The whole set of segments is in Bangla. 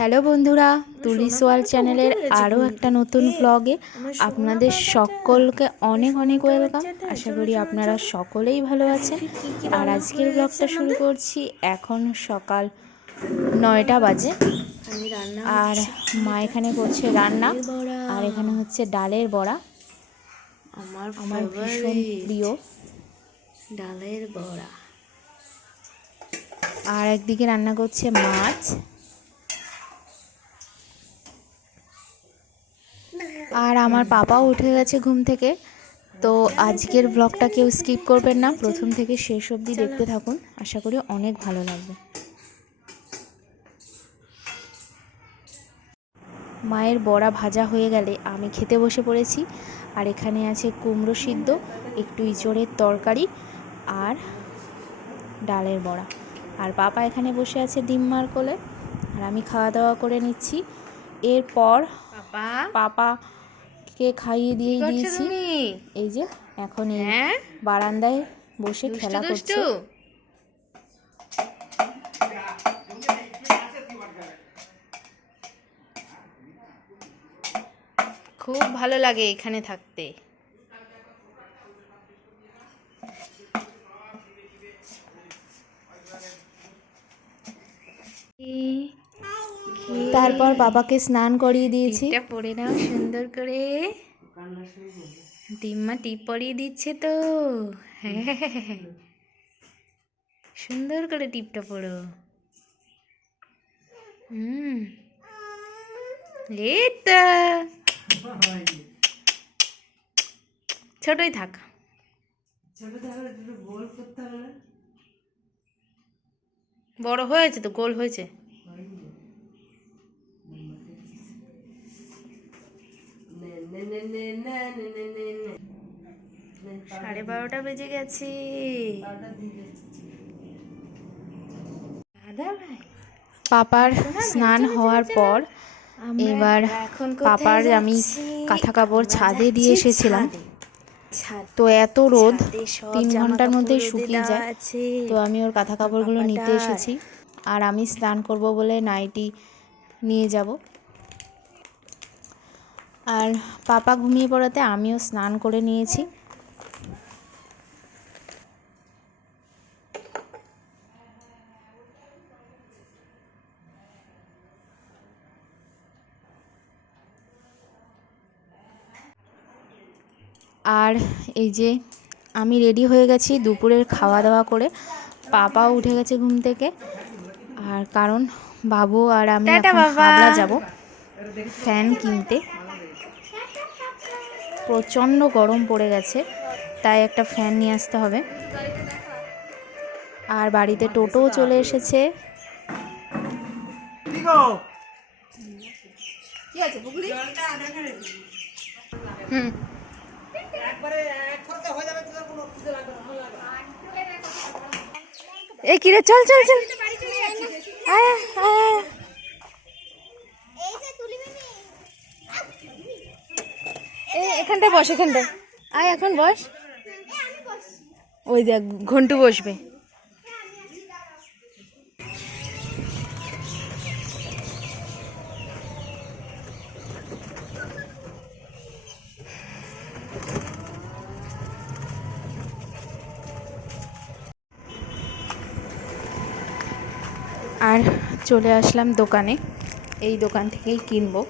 হ্যালো বন্ধুরা তুলিস ওয়াল চ্যানেলের আরও একটা নতুন ব্লগে আপনাদের সকলকে অনেক অনেক ওয়েলকাম আশা করি আপনারা সকলেই ভালো আছেন। আর আজকের ব্লগটা শুরু করছি এখন সকাল নয়টা বাজে। আর মা এখানে করছে রান্না। আর এখানে হচ্ছে ডালের বড়া। আমার আমার ভীষণ প্রিয়। ডালের বড়া। আর একদিকে রান্না করছে মাছ। আর আমার পাপাও উঠে গেছে ঘুম থেকে। তো আজকের ব্লগটা কেউ স্কিপ করবেন না। প্রথম থেকে শেষ অবধি দেখতে থাকুন। আশা করি অনেক ভালো লাগবে। মায়ের বড়া ভাজা হয়ে গেলে আমি খেতে বসে পড়েছি। আর এখানে আছে কুমড়ো সিদ্ধ একটু ইঁচড়ের তরকারি আর ডালের বড়া। আর পাপা এখানে বসে আছে ডিম মার কোলে আর আমি খাওয়া দাওয়া করে নিচ্ছি। এরপর পাপা পাপাকে খাইয়ে দিয়ে দিয়েছি? এই যে এখন এই হ্যাঁ? বারান্দায় বসে খেলা করছে। খুব ভালো লাগে এখানে থাকতে। তারপর বাবাকে স্নান করিয়ে দিয়েছি। পরে নাও, সুন্দর করে। ডিম্মা টিপ পরিয়ে দিচ্ছে তো। সুন্দর করে টিপটা পড়ো হুম। ছোটই থাক। বড় হয়েছে তো, গোল হয়েছে। সাড়ে বারোটা বেজে গেছে। পাপার স্নান হওয়ার পর এবার এখন পাপার আমি কাঁথা কাপড় ছাদে দিয়ে এসেছিলাম। তো এত রোদ তিন ঘণ্টার মধ্যে শুকিয়ে যায়। তো আমি ওর কাঁথা কাপড়গুলো নিতে এসেছি। আর আমি স্নান করব বলে নাইটি নিয়ে যাব। আর পাপা ঘুমিয়ে পড়াতে আমিও স্নান করে নিয়েছি। আর এই যে আমি রেডি হয়ে গেছি দুপুরের খাওয়া দাওয়া করে। পাপাও উঠে গেছে ঘুম থেকে। আর কারণ বাবু আর আমি হাবড়া যাব। ফ্যান কিনতে। প্রচণ্ড গরম পড়ে গেছে তাই একটা ফ্যান নিয়ে আসতে হবে। আর বাড়িতে টোটোও চলে এসেছে। হুম। এই কিরে চল চল চল। আয়, আয়। এই এখানটায় বস এখানটায় আয়, এখন বস। ওই দেখ, ঘন্টু বসবে। আর চলে আসলাম দোকানে। এই দোকান থেকেই কিনবো।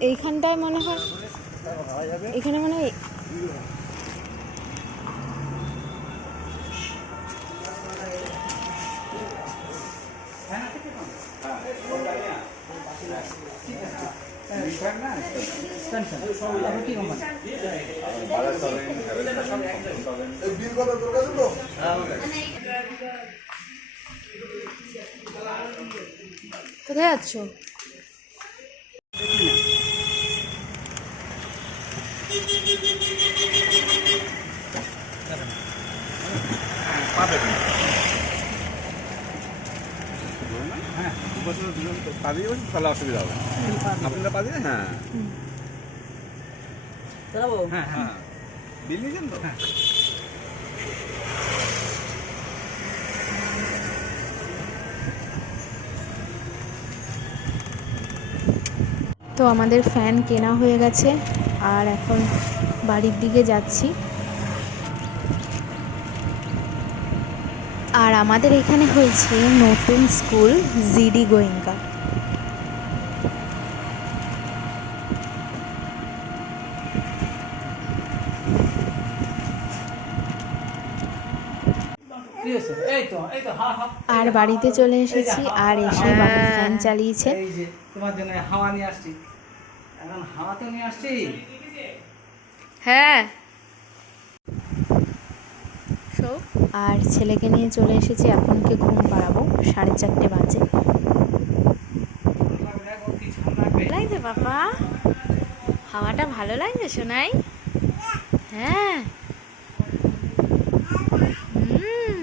এইখানটায় মনে হয় এখানে মনে হয় কোথায় পাবেন তো আমাদের ফ্যান কেনা হয়ে গেছে আর এখন বাড়ির দিকে যাচ্ছি। আর আমাদের এখানে হয়েছে নতুন স্কুল জিডি গোয়েঙ্কা। কি হয়েছে? এই তো এই তো হা হা আর বাড়িতে চলে এসেছি আর এসে বাবা ফ্যান চালিয়েছে। তোমার জন্য হাওয়া নিয়ে আসছি। এখন হাওয়া তো নিয়ে আসছি। হ্যাঁ। আর ছেলেকে নিয়ে চলে এসেছি, এখন ওকে ঘুম পাড়াবো, সাড়ে চারটে বাজে। কি লাগছে বাবা? হাওয়াটা ভালো লাগছে শোনাই? হ্যাঁ হুম।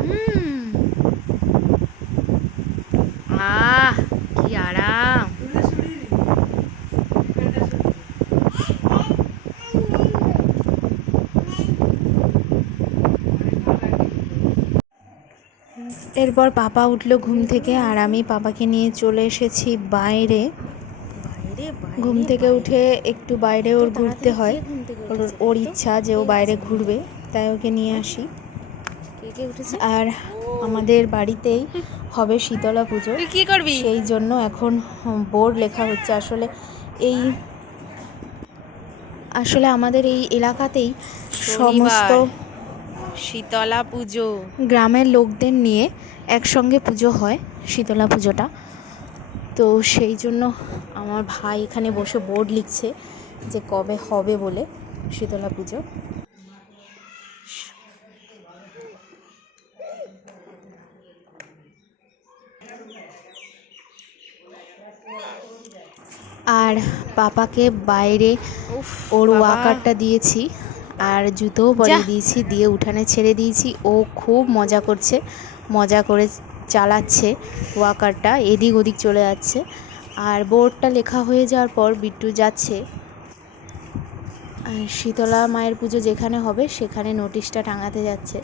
হুম। আহ কি আরাম এরপর পাপা উঠল ঘুম থেকে আর আমি পাপাকে নিয়ে চলে এসেছি বাইরে। ঘুম থেকে উঠে একটু বাইরে ওর ঘুরতে হয়। ওর ওর ইচ্ছা যে ও বাইরে ঘুরবে তাই ওকে নিয়ে আসি। আর আমাদের বাড়িতেই হবে শীতলা পুজো। কি করবি? সেই জন্য এখন বোর্ড লেখা হচ্ছে। আসলে এই আসলে আমাদের এই এলাকাতেই সমস্ত শীতলা পুজো। গ্রামের লোকদের নিয়ে একসঙ্গে পুজো হয় শীতলা পুজোটা। তো সেই জন্য আমার ভাই এখানে বসে বোর্ড লিখছে যে কবে হবে বলে শীতলা পুজো। আর পাপাকে বাইরে ওর ওয়াকারটা দিয়েছি। আর জুতোও পরিয়ে দিয়েছি দিয়ে উঠানে ছেড়ে দিয়েছি। ও খুব মজা করছে মজা করে চালাচ্ছে ওয়াকারটা এদিক ওদিক চলে যাচ্ছে। আর বোর্ডটা লেখা হয়ে যাওয়ার পর বিট্টু যাচ্ছে। আর শীতলা মায়ের পুজো যেখানে হবে সেখানে নোটিশটা টাঙাতে যাচ্ছে।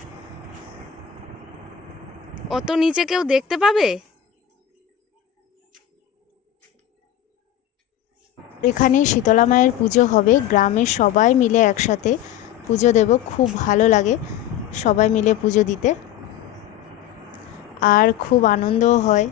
অত নিচে কেউ দেখতে পাবে? এখানে শীতলা মায়ের পুজো হবে গ্রামের সবাই মিলে একসাথে পুজো দেব, খুব ভালো লাগে সবাই মিলে পুজো দিতে। আর খুব আনন্দও হয়।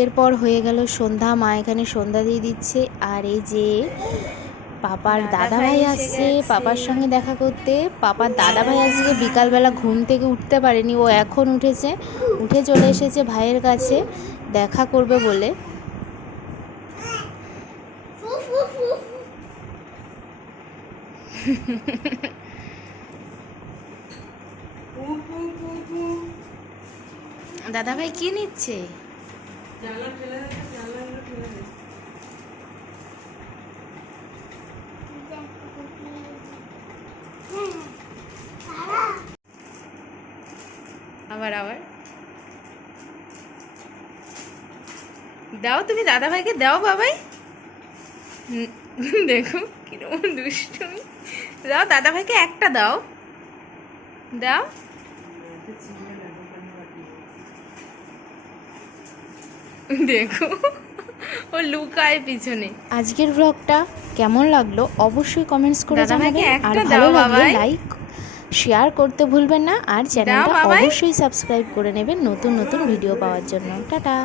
এরপর হয়ে গেল সন্ধ্যা, মা এখানে সন্ধ্যা দিয়ে দিচ্ছে। আর এই যে পাপার দাদা ভাই আসছে পাপার সঙ্গে দেখা করতে। পাপার দাদা ভাই আজকে বিকালবেলা ঘুম থেকে উঠতে পারেনি ও এখন উঠেছে। উঠে চলে এসেছে ভাইয়ের কাছে দেখা করবে বলে। দাদা ভাই কি নিচ্ছে? আবার আবার। দাও তুমি দাদা ভাইকে দাও বাবাই। দেখো কীরকম দুষ্টুমি। দাও দাদা ভাইকে একটা দাও। দাও। দেখো ও লুকায় পিছনে। আজকের ব্লগটা কেমন লাগল অবশ্যই কমেন্টস করে জানাবেন আর একটা ভালো দাও লাগলে। লাইক শেয়ার করতে ভুলবেন না আর চ্যানেলটা অবশ্যই সাবস্ক্রাইব করে নেবেন নতুন নতুন ভিডিও পাওয়ার জন্য। টাটা।